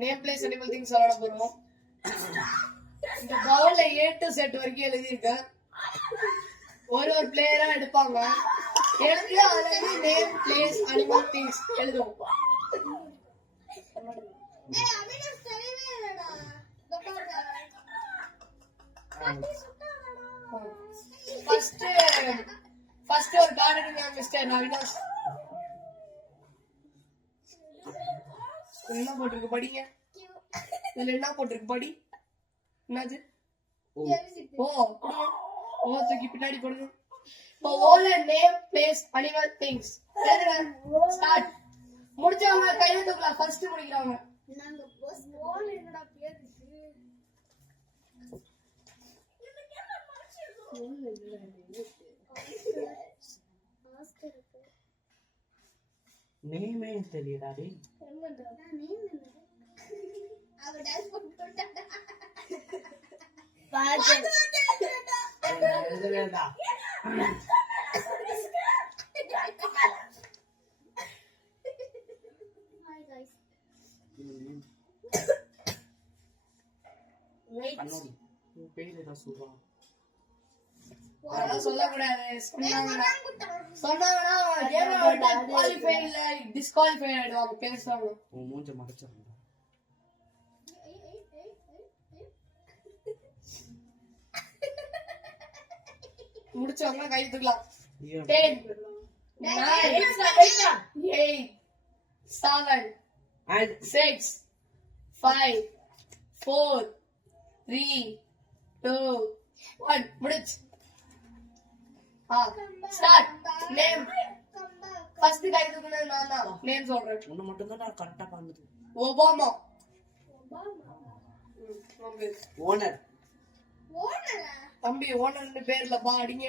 Name place animal things விளையாட போறோம். இந்த பவுல்ல A to Z வரைக்கும் எழுதியிருக்கேன். ஒரு பிளேயரா எடுப்பாங்க. எழுதி அதுல நேம் பிளேஸ் அனிமல் திங்ஸ் எழுதுவோம். ஃபர்ஸ்ட் ஒரு கார்டு எடுங்க மிஸ்டர் அவினாஷ். என்ன போட்டிருக்கு படிங்க. இதுல என்ன போட்டிருக்கு படி. என்னது? ஓ தூக்கி பின்னாடி போடுங்க. இப்போ ஓல நேம் பிளேஸ் அனிமல் திங்ஸ் எழுதுங்க. ஸ்டார்ட். முடிச்சவங்க கையில தூக்கலாம். ஃபர்ஸ்ட் முடிக்கிறவங்க. நாங்க ஃபர்ஸ்ட் ஓல என்னடா பேர் இருக்கு? நேமே தெரியறாரே. அவ டான்ஸ் போட்டுட்டா. எழுதவேடா. Hi guys. Wait. பேர் ஏதா சொல்றா. அதெல்லாம் சொல்லக்கூடாது. சொன்னாங்கன்னா கேமோட குவாலிஃபைல டிஸ்குவாலிஃபை ஆயிடுவாங்க பேசுறாங்க. உன் மூஞ்ச மறைச்சறேன். முடிச்சவங்க கை தூக்கலாம். 10 9 8 7 and 6 5 4 3 2 1 முடிச்சு. ஸ்டார்ட். நேம் ஃபர்ஸ்ட் கை தூக்குனது நான் தான். நேம் சொல்றேன். உன்ன மட்டும் தான் நான் கரெக்ட்டா பண்ணுது. ஒபாமா. ஓனர். ஓனரா? தம்பி ஓனர்னு பேர்ல பா அடிங்க.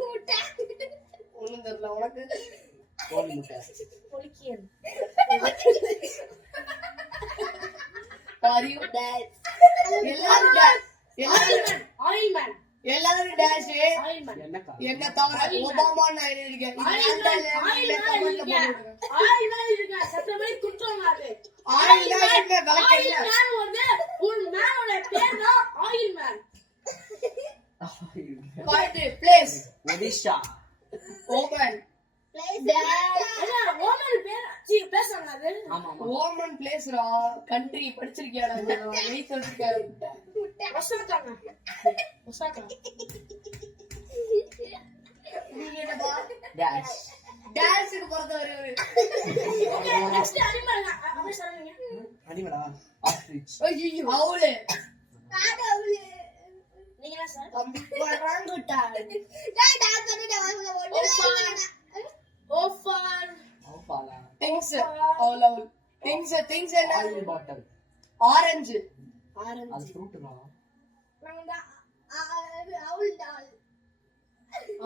முட்டை. ஒண்ணும் தெரியல உனக்கு. கோழி முட்டை. பொலிக்கியன். Are you dad? எல்லாரும் டேஷ். ஆயில்மேன். எல்லாரும் டேஷ். என்ன தவிர ஒபாமா நான் எழுதிருக்கேன். ஆயில்மேன் இருக்க சத்தமே குற்றமாது. ஆயில்மேன் இருக்க கலக்கல. ஆயில்மேன் வந்து ஒரு மேனோட பேர் தான் oilman. Point place Odisha. Oman. அண்ணா ஓமன் பேர் சி பேசறாங்க அது. ஆமா ஆமா. ஓமன் பிளேஸ்ரா கண்ட்ரி படிச்சிருக்கியாடா நீ? வெயிட் சொல்லிருக்க. ஒசாகாங்க. ஒசாகா. நீங்க என்னடா? டாஷ். டான்ஸ்க்கு போறது ஒரு. ஓகே நெக்ஸ்ட் அனிமல் அப்படி சொல்லுங்க. அனிமலா? ஆஸ்ட்ரிச். ஐயோ அவுளே. காடவுளே. நீங்க என்ன சார்? தம்பி வராங்கடா. டேய் டான்ஸ் பண்ணிட்டு வாங்க ஓடுங்க. ஓஃபார். ஓஃபாலா. திங்ஸ் அவுல். திங்ஸ் என்ன? ஆயில் பாட்டில். ஆரஞ்சு. அது ஃப்ரூட்ரா. நாங்க அவுல் டால்.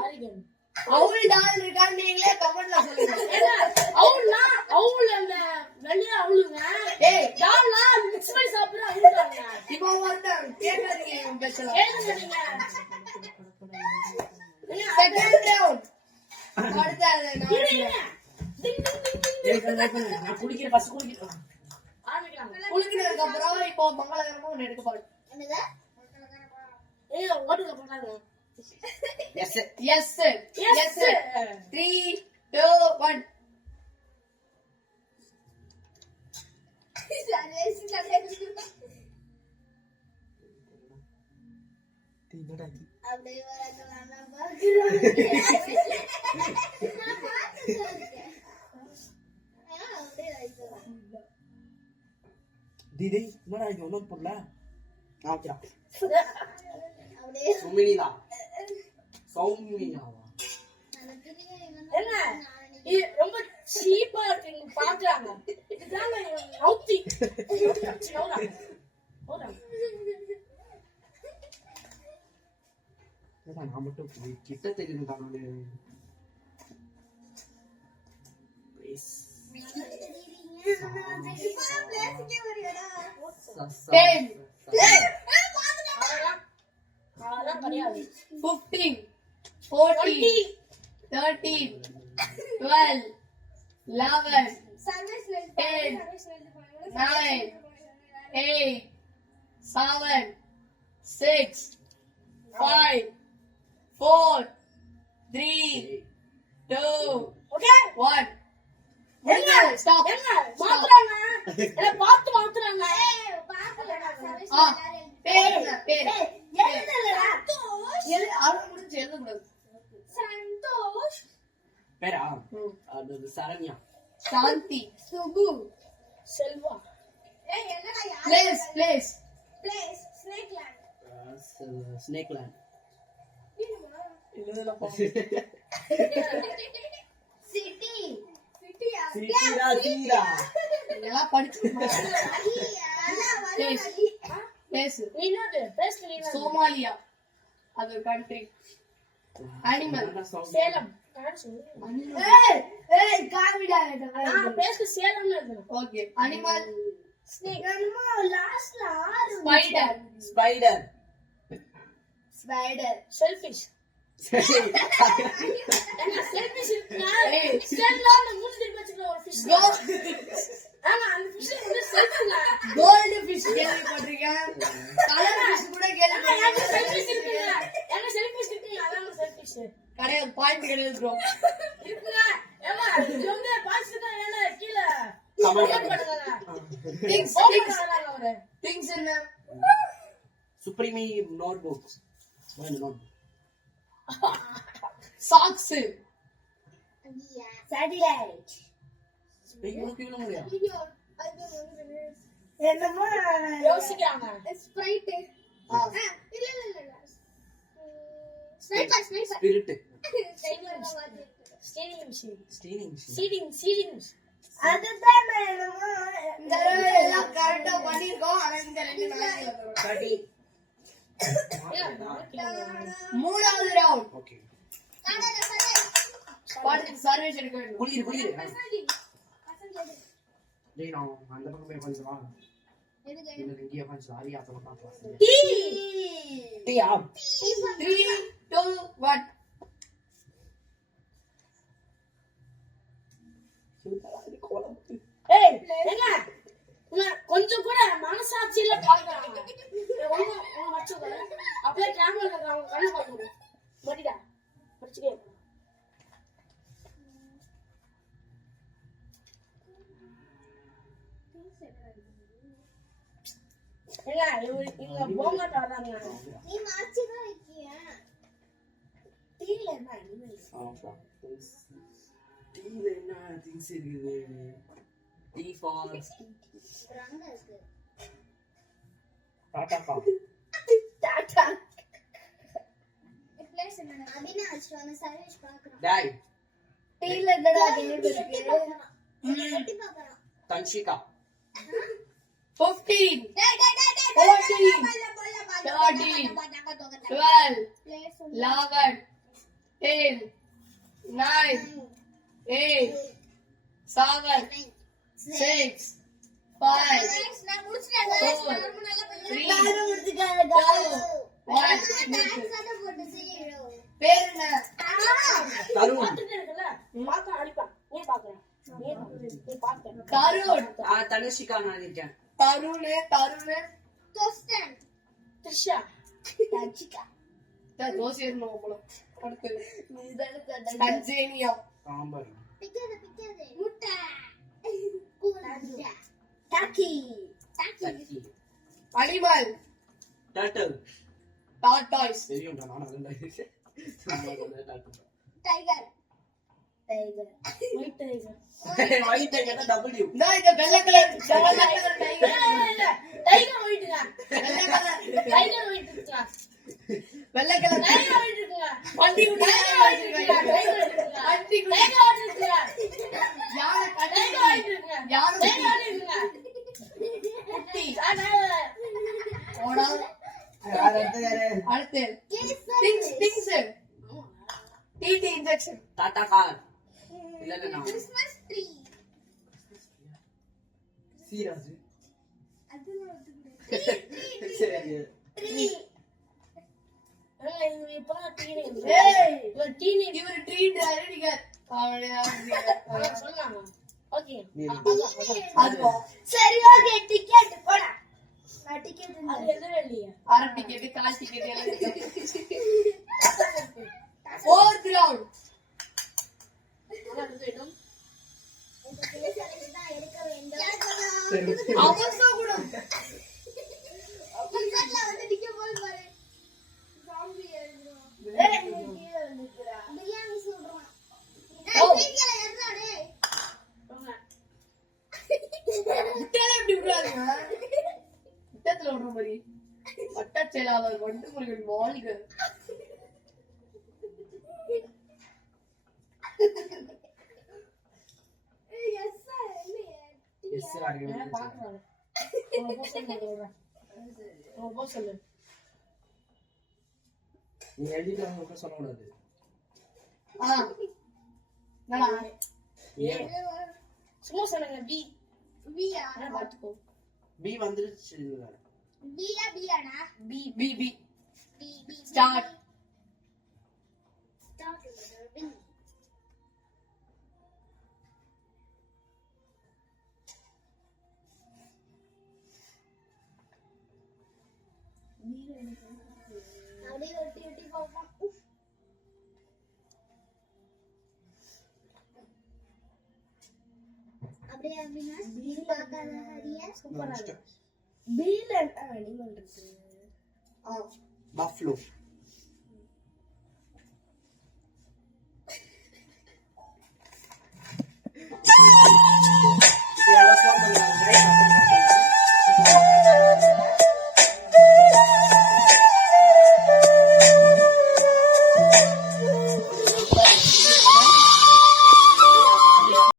ஆரிகன். அவுல் டால் இருக்கா நீங்களே கமெண்ட்ல சொல்லுங்க. அவுல்னா அவுல் அந்த வெள்ளையா அவுலுங்க. ஏய் டால்னா மிக்ஸ் பண்ணி சாப்பிடுற அவுல் தாங்க. இப்போ வரட்டும் கேக்குறீங்க இவன் பேசலாம். ஏங்க நீங்க? Second round. அடுத்து நான் குடிக்கிற ஃபர்ஸ்ட் குடிக்கிறேன். ஆரம்பிக்கலாம். குளிக்கிறதுக்கு அப்புறம் இப்போ மங்களகரமா ஒன்னு எடுக்க போறேன். என்னது? ஏய் ஓடுங்க போறாங்க. எஸ் எஸ் 3 2 1 அப்படியே வரலாம் நான் தீதி என்னடா இது ஒண்ணும் புரியல. ஆச்சா சுமினிலா. சௌமியாவா? என்ன இது ரொம்ப சீப்பா இருக்கு பாக்குறாங்க. இதுதாங்க நௌத்தி. நான் மட்டும் கிட்ட தெரியும் தானே. ப்ளீஸ். அதெல்லாம் கிடையாது. 15 14 13 12 11 service light 10, service light 9, 8, 7, 6, 5, 4, 3, 2, okay 1. Stop. என்ன மாத்துறாங்க என்ன மாத்துறாங்க பாக்கலடா சர்வீஸ் ஆ, பேர் என்ன? பேர். எழுதலடா அவன் முடிஞ்சு எழுதக்கூடாது. சந்தோஷ் பேரா அது சரண்யா. சாந்தி. சுகு செல்வா என்னடா யார் Place, place. Place snake land snake land. எழுதல போ. சிட்டி சிட்டியா சீரா இதெல்லாம் படிச்சு Place. Place. இன்னொரு பேஸ்ட் நீ சோமாலியா. அது ஒரு country. Animal. சேலம் ஏய் காமிடா பேஸ்ட் சேலம்ல இருக்கு Okay. Animal. ஸ்னேக் அனிமல் லாஸ்ட்ல ஆறு Spider. ஸ்பைடர். ஸ்பைடர் ஷெல்ஃபிஷ் என்ன ஷெல்ஃபிஷ் இருக்குனா ஏய். செல்ல மூணு திருப்பி வச்சிருக்க ஒரு ஃபிஷ் ஆமா அந்த ஃபிஷ் வந்து செல்ஃபிஷ் Gold fish கேள்விப்பட்டிருக்கேன். Color fish கூட கேள்விப்பட்டிருக்கேன். ஷெல்ஃபிஷ் இருக்குங்க என்ன ஷெல்ஃபிஷ் இருக்குங்க அதான் ஷெல்ஃபிஷ் கிடையாது. பாயிண்ட் கிடையாது bro. இருக்குங்க ஏமா இது வந்து பாய்ஸ் தான் என்ன கீழ கமெண்ட் கமெண்ட் பண்ணுங்க. பண்ணுங்க Things. ஓபன் பண்ணலாங்க அவரே Things என்ன? Supreme notebooks. Notebook. Socks. Satellite speaking முடியா? என்னமா யோசிக்கிறாங்க ஸ்ப்ரைட் ஆ. இல்ல sniper spirit. Stealing machine stealing. Ceiling அதுதான் என்னமா இந்த தடவை எல்லாம் கரெக்டா பண்ணிருக்கோம். ஆனா இந்த ரெண்டு நாளைக்கு கடி. மூணாவது ரவுண்ட். ஓகே. பாட்டு சர்வேஷ் எடுக்க வேண்டும். குளிர். டேய் நான் அந்த பக்கம் போய் உட்கார்ந்துவா. இல்ல இங்கே உட்கார்ந்து ஆரியா அப்பறம் பார்க்கலாம். டீ ஆப். 3, 2, 1. ஏய் என்ன கொஞ்சம் கூட மனசாட்சியில பாக்குறாங்க ஒண்ணு வச்சுக்கோ அப்படியே கேமரா அவங்க கண்ணு பார்க்கணும் மடிடா படிச்சுக்கே இங்க போங்கட்ட வராங்க நீ மார்ச்சி தான் வைக்கிய டீல என்ன அனிமல் ஆமா. டீல என்ன திங்ஸ் இருக்குது? டீ ஃபார் ரங்க இருக்கு டாடா. டாடா பிளேஸ் என்ன அபினாஷ் வந்து சர்வீஸ் பார்க்கறோம் டாய். டீல என்னடா கேம் இருக்கு கட்டி பார்க்கறோம் தன்ஷிகா. 15, டேய் 14, 13, 12, 11, 10, 9, 8, 7, 6, 5, 4, 3, 2, 1. பேர் என்ன? தருண். பாத்துட்டு இருக்கல பாக்க அடிப்பா நீ பாக்குற நீ பாக்க தருண். தனுஷிகா நான் இருக்கேன். தருண். தோஸ்டன் த்ரிஷா தச்சிகா தோசை ஏறணும் போல. அடுத்து நீதான தன்சேனியா. சாம்பார். பிக்காதே முட்டை கூலா talkie Sakki. Animal. Turtle. Tortoise. தெரியும்டா நான் அதெல்லாம் tiger white tiger white tiger W. நான் இந்த வெள்ளை கலர் டைகர். டைகர் ஒயிட்ங்க வெள்ளை கலர் டைகர் ஒயிட்ங்க வெள்ளை கலர் டைகர் ஒயிட்ங்க வண்டி குடி. டைகர் ஒயிட்ங்க வண்டி குடி. டைகர் ஒயிட்ங்க யானை கட்டி. டைகர் ஒயிட்ங்க யானை டைகர் ஒயிட்ங்க குட்டி. அட ஓடா. அடுத்து things. TT injection. Tata car. இல்ல நான் கிறிஸ்மஸ் ட்ரீ சீராஜ். அது சரி. ட்ரீ இப்பதான் டீனேஜ் ஏய் இவர் டீனேஜ் இவர் ட்ரீட் நீங்க சொன்னாங்க ஓகே ஓகே அதுவும் சரி ஓகே டிக்கெட் போடா நான் டிக்கெட் அது எழுதவே இல்லையா அரை டிக்கெட் கால் டிக்கெட் ஃபோர்த் ரவுண்ட் அவசரம் கூட எப்படி விடுறாங்க விட்டத்துல விடுற மாதிரி பட்டச்செயலாளர் வண்டு முருகன் வாழ்க எஸ் ஆடுங்க பாக்குறாங்க போ சொல்லு நீ எழுதிட்டு அவங்க சொல்லக்கூடாது என்னடா ஏன் சும்மா சொல்லுங்க பி பியா பாத்துக்கோ பி வந்துருச்சு பியா பியாடா பி பி பி பி பி ஸ்டார்ட் ஸ்டார்ட் அப்படியே ஒட்டி ஒட்டி பார்ப்போம் அப்படியே அவினாஷ் நீ பார்க்காத ஹரியா சூப்பரா இருக்கு பில அனிமல் இருக்கு பஃப்லோ